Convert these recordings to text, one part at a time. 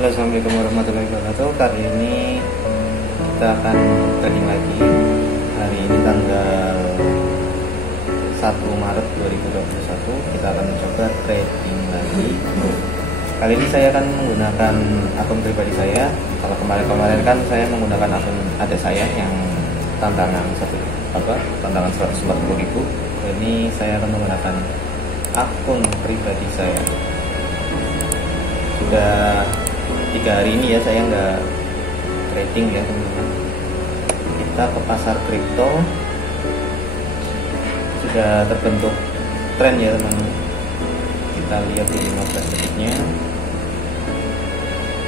Halo, assalamualaikum warahmatullahi wabarakatuh. Kali ini kita akan trading lagi. Hari ini tanggal 1 Maret 2021. Kita akan mencoba trading lagi. Kali ini saya akan menggunakan akun pribadi saya. Kalau kemarin-kemarin kan saya menggunakan akun adik saya yang tantangan 140.000. Ini saya akan menggunakan akun pribadi saya. Sudah 3 hari ini ya saya nggak trading ya teman-teman. Kita ke pasar kripto, sudah terbentuk tren ya teman-teman. Kita lihat di 15 detiknya.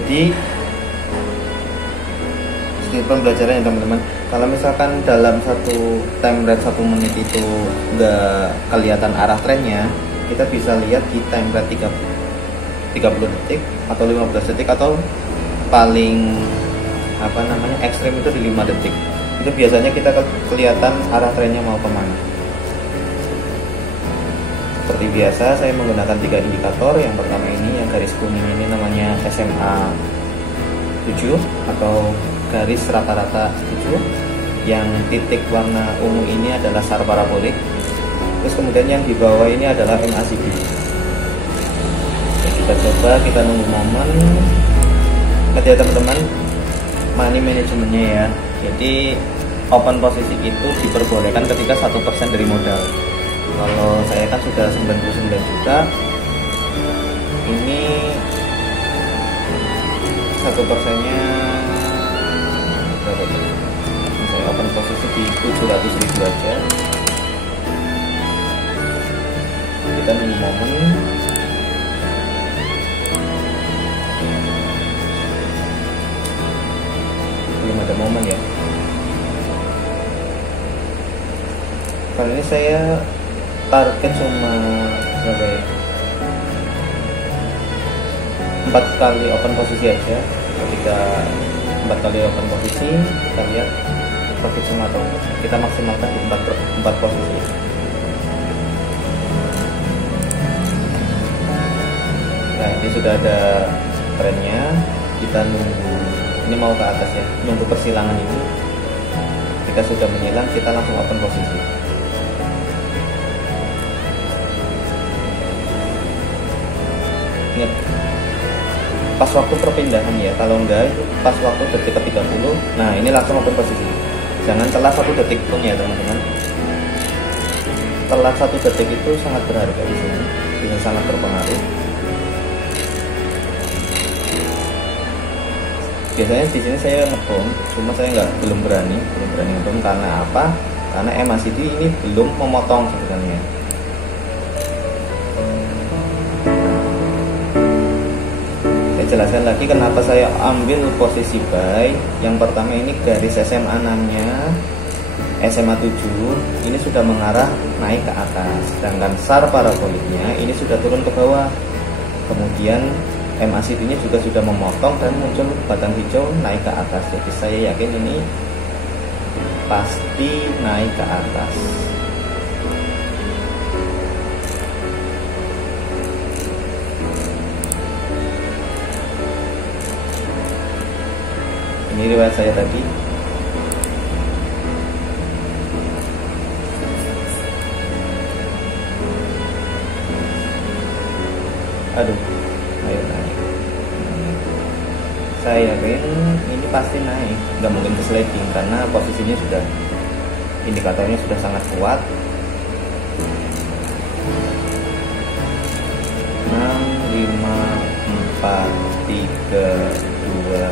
Jadi sedikit pembelajaran ya teman-teman. Kalau misalkan dalam satu time rate 1 menit itu nggak kelihatan arah trennya, kita bisa lihat di time rate 30 detik atau 15 detik atau paling ekstrim itu di 5 detik. Itu biasanya kita kelihatan arah trennya mau kemana. Seperti biasa saya menggunakan 3 indikator. Yang pertama ini yang garis kuning ini namanya SMA 7 atau garis rata-rata 7. Yang titik warna ungu ini adalah SAR parabolik. Terus kemudian yang di bawah ini adalah MACD. Kita coba, kita nunggu momen. Lihat ya teman-teman, money manajemennya ya. Jadi open posisi itu diperbolehkan ketika 1% dari modal. Kalau saya kan sudah 99 juta, ini 1%-nya berapa tuh? Saya open posisi di 700.000 aja. Kita nunggu momen. Belum ada momen ya. Kali ini saya target cuma berapa ya? 4 kali open posisi aja. Ketika 4 kali open posisi, kita lihat profit semua atau kita maksimalkan di 4 posisi. Nah, ini sudah ada trennya. Kita nunggu, ini mau ke atas ya, nunggu persilangan ini. Kita sudah menyilang, kita langsung open posisi. Ingat, pas waktu perpindahan ya, kalau enggak itu pas waktu detik ke 30. Nah, ini langsung open posisi. Jangan telat 1 detik pun ya teman-teman. Telat 1 detik itu sangat berharga di sini, bisa sangat berpengaruh. Biasanya di sini saya ngebom, cuma saya belum berani ngebom. Karena apa? Karena MACD ini belum memotong sebenarnya. Saya jelaskan lagi kenapa saya ambil posisi buy. Yang pertama ini garis SMA 6-nya, SMA 7 ini sudah mengarah naik ke atas, sedangkan SAR paraboliknya ini sudah turun ke bawah. Kemudian MACD-nya juga sudah memotong dan muncul batang hijau naik ke atas. Jadi saya yakin ini pasti naik ke atas. Ini riwayat saya tadi. Aduh, ayo naik. Saya yakin ini pasti naik, nggak mungkin sliding karena posisinya sudah, indikatornya sudah sangat kuat. 6, 5, 4, 3, 2,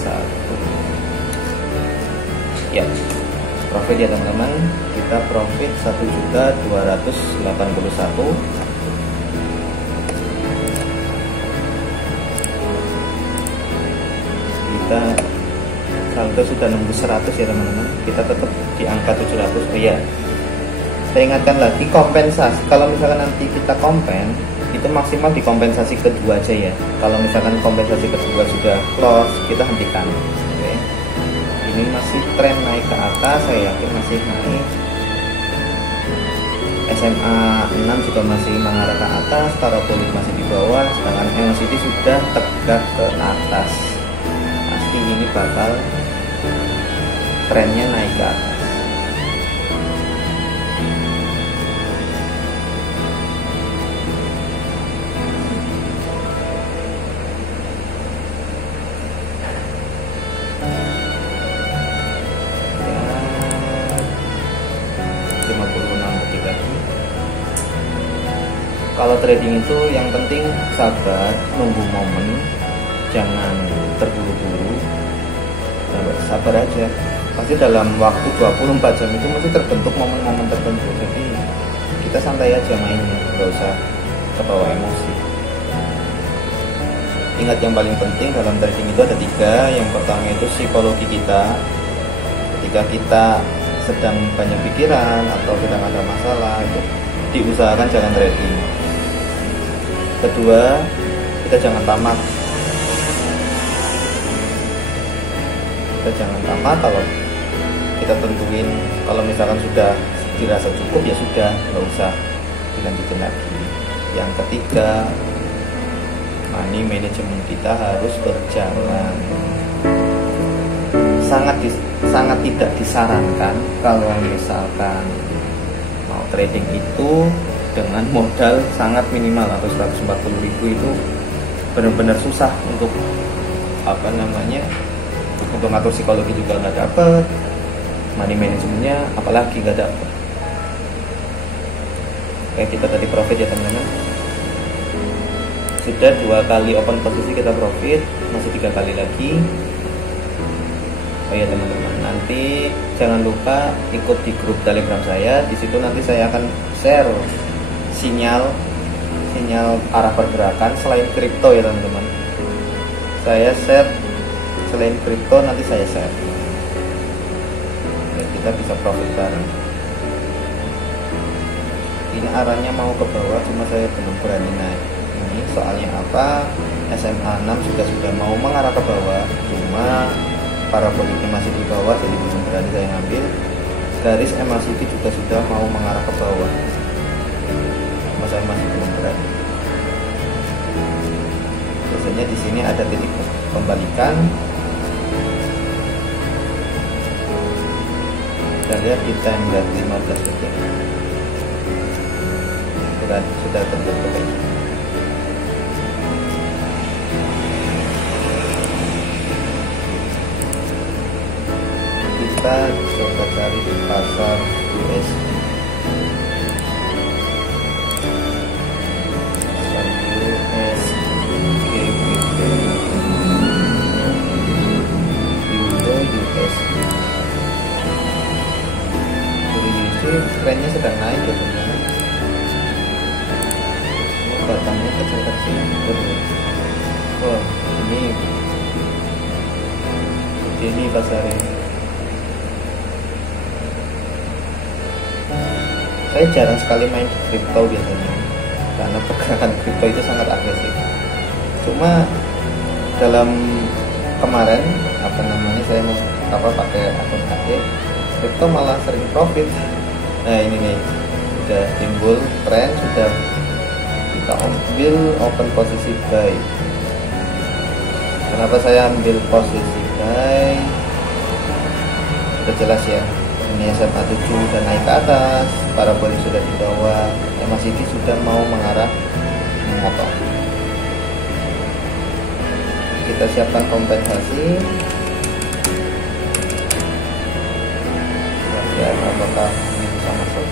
1. Ya, profit ya teman-teman. Kita profit 1.281.000. Kita saldo sudah nunggu 100 ya teman-teman. Kita tetap di angka 700. Oh ya, saya ingatkan lagi, kompensasi kalau misalkan nanti kita kompen itu maksimal di kompensasi kedua aja ya. Kalau misalkan kompensasi kedua sudah close, kita hentikan. Oke. Ini masih tren naik ke atas, saya yakin masih naik. SMA 6 juga masih mengarah ke atas, parabolik masih di bawah, sedangkan MACD sudah tegak ke atas. Pasti ini bakal trennya naik ke atas. Kalau trading itu yang penting sabar, nunggu momen, jangan terburu-buru, sabar aja. Pasti dalam waktu 24 jam itu mesti terbentuk momen-momen tertentu. Jadi kita santai aja mainnya, nggak usah kebawa emosi. Ingat yang paling penting dalam trading itu ada 3. Yang pertama itu psikologi kita. Ketika kita sedang banyak pikiran atau sedang ada masalah, itu diusahakan jangan trading. Kedua, kita jangan tamat. Kalau kita tentuin, kalau misalkan sudah dirasa cukup ya sudah, nggak usah dilanjutin lagi. Yang ketiga, money management kita harus berjalan. Sangat tidak disarankan kalau misalkan mau trading itu dengan modal sangat minimal atau 140.000 itu benar-benar susah untuk untuk ngatur psikologi juga nggak dapet, money managementnya apalagi nggak dapet. Kayak kita tadi profit ya teman-teman, sudah 2 kali open posisi kita profit, masih 3 kali lagi. Oh ya teman-teman, nanti jangan lupa ikut di grup Telegram saya. Di situ nanti saya akan share sinyal arah pergerakan selain kripto ya teman-teman. Saya share selain kripto, nanti saya share. Dan kita bisa profit bareng. Ini arahnya mau ke bawah, cuma saya belum berani naik. Ini soalnya apa? SMA 6 sudah mau mengarah ke bawah, cuma paraboliknya masih di bawah, jadi belum berani saya ngambil. Garis MACD juga sudah mau mengarah ke bawah, saya masih belum berani. Biasanya di sini ada titik pembalikan. Kita lihat di time gap 15 detik. Sudah terbentuk ini. Kita coba cari di pasar USD. Trennya sedang naik ya teman-teman. Batangnya kecil-kecil. Oh, ini pasar ini. Saya jarang sekali main kripto biasanya, karena pergerakan kripto itu sangat agresif. Cuma dalam kemarin saya mau pakai akun AD, kripto malah sering profit. Nah ini nih, sudah timbul tren, sudah kita ambil open posisi buy. Kenapa saya ambil posisi buy? Sudah jelas ya, ini SMA 7 sudah naik ke atas, parabolik sudah di bawah, MACD sudah mau mengarah memotong. Kita siapkan kompensasi. Ya, apakah ini bisa masuk?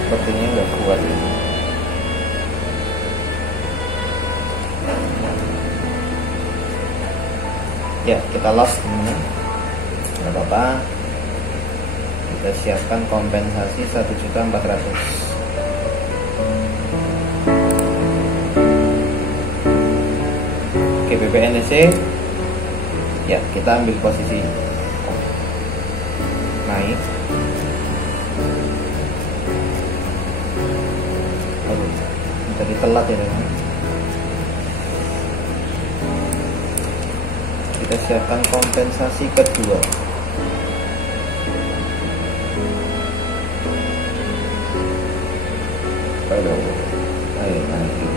Sepertinya nggak kuat ini. Ya, kita lost teman-teman. Nggak apa-apa. Kita siapkan kompensasi 1.400.000. GBP NSC. Ya, kita ambil posisi naik. Aduh, jadi telat ya teman. Kita siapkan kompensasi kedua. aduh, ayo naik.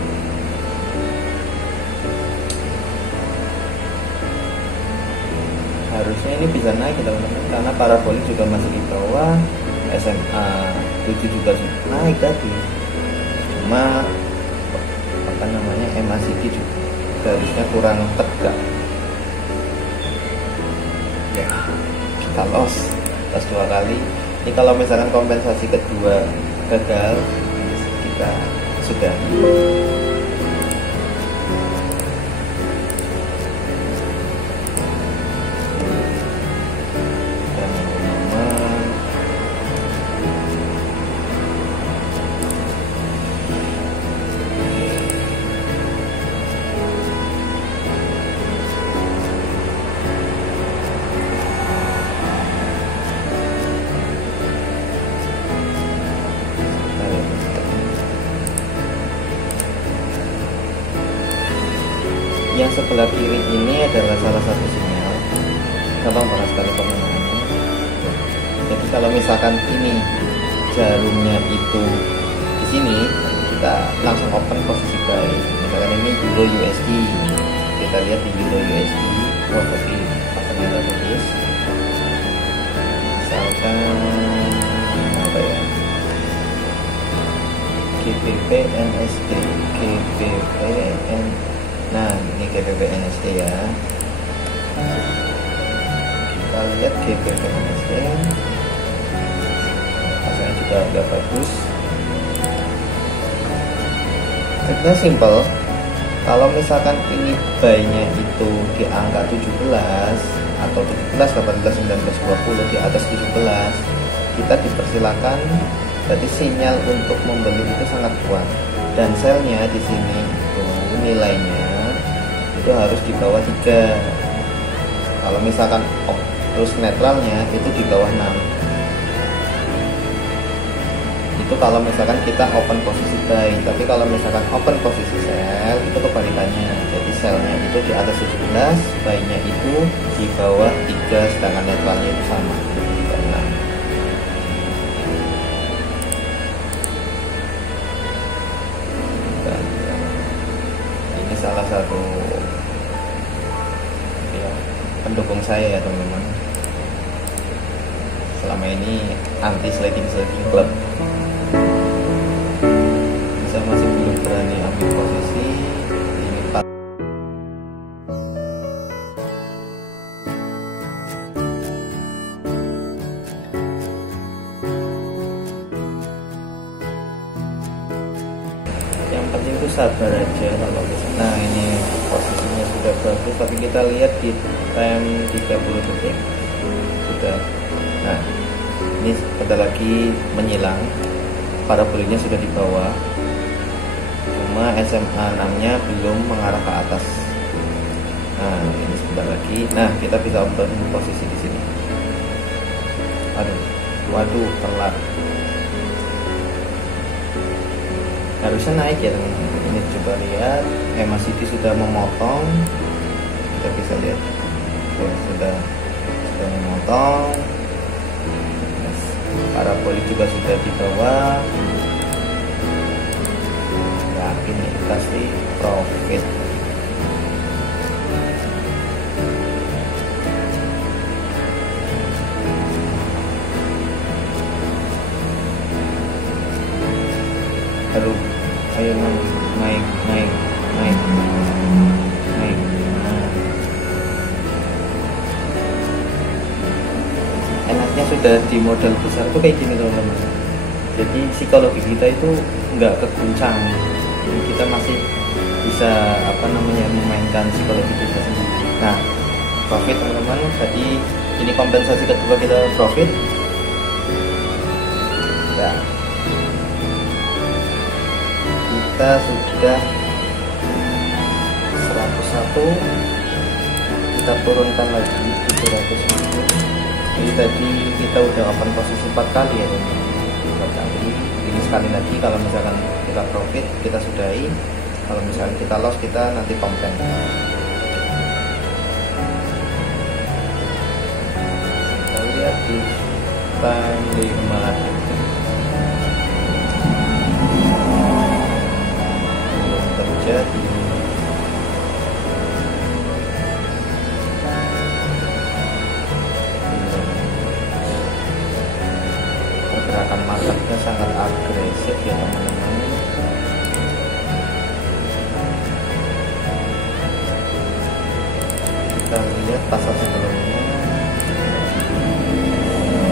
Harusnya ini bisa naik ya teman-teman, karena parabolik juga masih di bawah, SMA 7 juga naik tadi, cuma apa namanya MACD juga garisnya kurang tegak ya. Kita los 2 kali. Ini kalau misalkan kompensasi kedua gagal, kita sudah yang sebelah kiri ini adalah salah satu sinyal. Gampang banget sekali penggunaannya. Jadi kalau misalkan ini jarumnya itu di sini, kita langsung open posisi buy. Misalkan ini Euro USD, kita lihat di Euro USD. Wah, tapi pasarnya nggak bagus. Misalkan apa ya? GBP NSD, Nah, ini GBP NSD ya. Kita lihat GBP NSD. Hasilnya juga agak bagus. Triknya simple. Kalau misalkan ini buy-nya itu di angka 17 atau 17, 18, 19, 20 di atas 17, kita dipersilakan. Berarti sinyal untuk membeli itu sangat kuat. Dan sell-nya di sini itu nilainya itu harus di bawah 3. Kalau misalkan terus netralnya itu di bawah 6. Itu kalau misalkan kita open posisi buy. Tapi kalau misalkan open posisi sell itu kebalikannya. Jadi sell-nya itu di atas 17, buy-nya itu di bawah 3, sedangkan netralnya itu sama, di bawah 6. Dan ini salah satu pendukung saya ya teman-teman. Selama ini anti sliding club, saya masih belum berani ambil posisi ini 4. Yang penting itu sabar aja. Kalau nah ini posisinya sudah bagus, tapi kita lihat di time 30 detik sudah. Nah, ini sebentar lagi menyilang, paraboliknya sudah di bawah, cuma SMA 6 nya belum mengarah ke atas. Nah, ini sebentar lagi. Nah, kita bisa open posisi di sini. Waduh, telat. Harusnya naik ya teman-teman. Ini coba lihat, MACD sudah memotong. Kita bisa lihat, sudah memotong. Parabolik juga sudah di bawah. Yakin nih pasti profit. Aduh, ayo naik. Enaknya sudah di modal besar tuh kayak gini teman-teman. Jadi psikologi kita itu nggak keguncang. Jadi kita masih bisa memainkan psikologi kita sendiri. Nah, profit teman-teman. Tadi ini kompensasi kedua kita profit. Ya. Kita sudah 101, kita turunkan lagi 700. Jadi tadi kita udah open posisi 4 kali ya, 4 kali. Ini sekali lagi kalau misalkan kita profit kita sudahi, kalau misalkan kita loss kita nanti komplain. Kita lihat di time 5 detik. jadi. Pergerakan marketnya sangat agresif ya teman-teman. Kita lihat pasar sebelumnya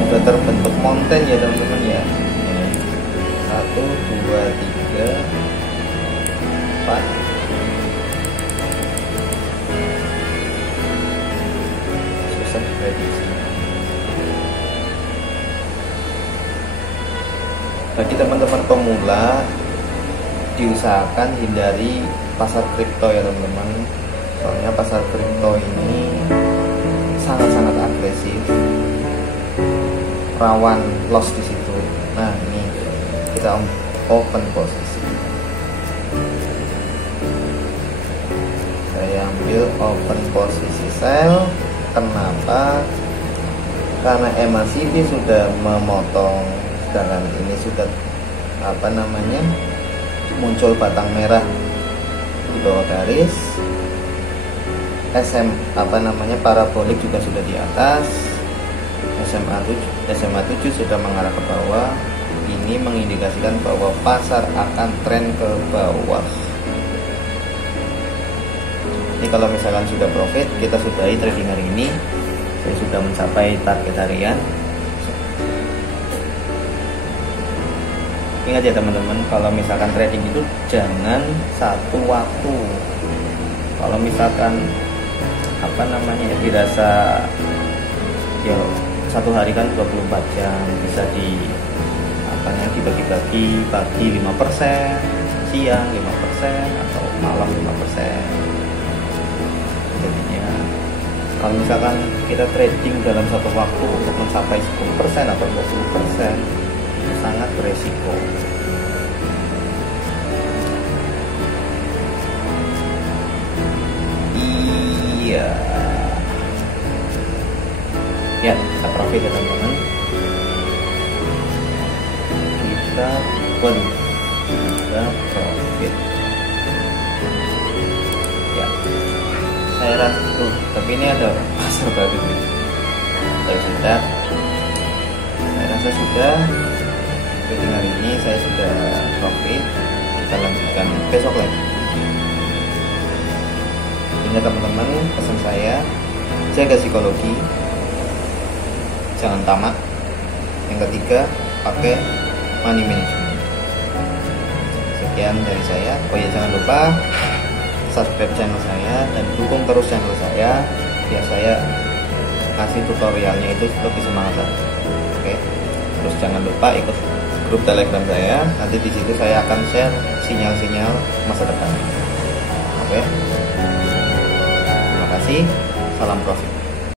sudah terbentuk mountain ya teman-teman ya. 1, 2, 3, 4. Susah diprediksi. Bagi teman-teman pemula, diusahakan hindari pasar kripto ya teman-teman. Soalnya pasar kripto ini sangat-sangat agresif, rawan loss di situ. Nah, ini kita open posisi. Saya ambil open posisi sell. Kenapa? Karena MACD sudah memotong, sedangkan ini sudah muncul batang merah di bawah garis. Parabolik juga sudah di atas. SMA 7 sudah mengarah ke bawah. Ini mengindikasikan bahwa pasar akan tren ke bawah. Ini kalau misalkan sudah profit, kita sudahi trading hari ini. Saya sudah mencapai target harian. Ingat ya teman-teman, kalau misalkan trading itu jangan satu waktu. Kalau misalkan dirasa ya satu hari kan 24 jam, bisa dibagi-bagi, pagi 5%, siang 5%, atau malam 5%. Jadinya kalau misalkan kita trading dalam satu waktu untuk mencapai 10% atau 20%, itu sangat beresiko. Iya. Ya, kita profit ya teman-teman. Kita profit. Ya, saya rasa tapi ini ada pasar baru nih. Saya rasa sudah. Trading hari ini saya sudah profit. Kita lanjutkan besok lagi. Ini teman-teman, pesan saya, jaga psikologi, jangan tamak. Yang ketiga, pakai money management. Sekian dari saya. Oh ya, jangan lupa subscribe channel saya dan dukung terus channel saya biar saya kasih tutorialnya itu lebih semangat. Oke. Terus jangan lupa ikut grup Telegram saya. Nanti di situ saya akan share sinyal-sinyal masa depan. Oke. Terima kasih. Salam profit.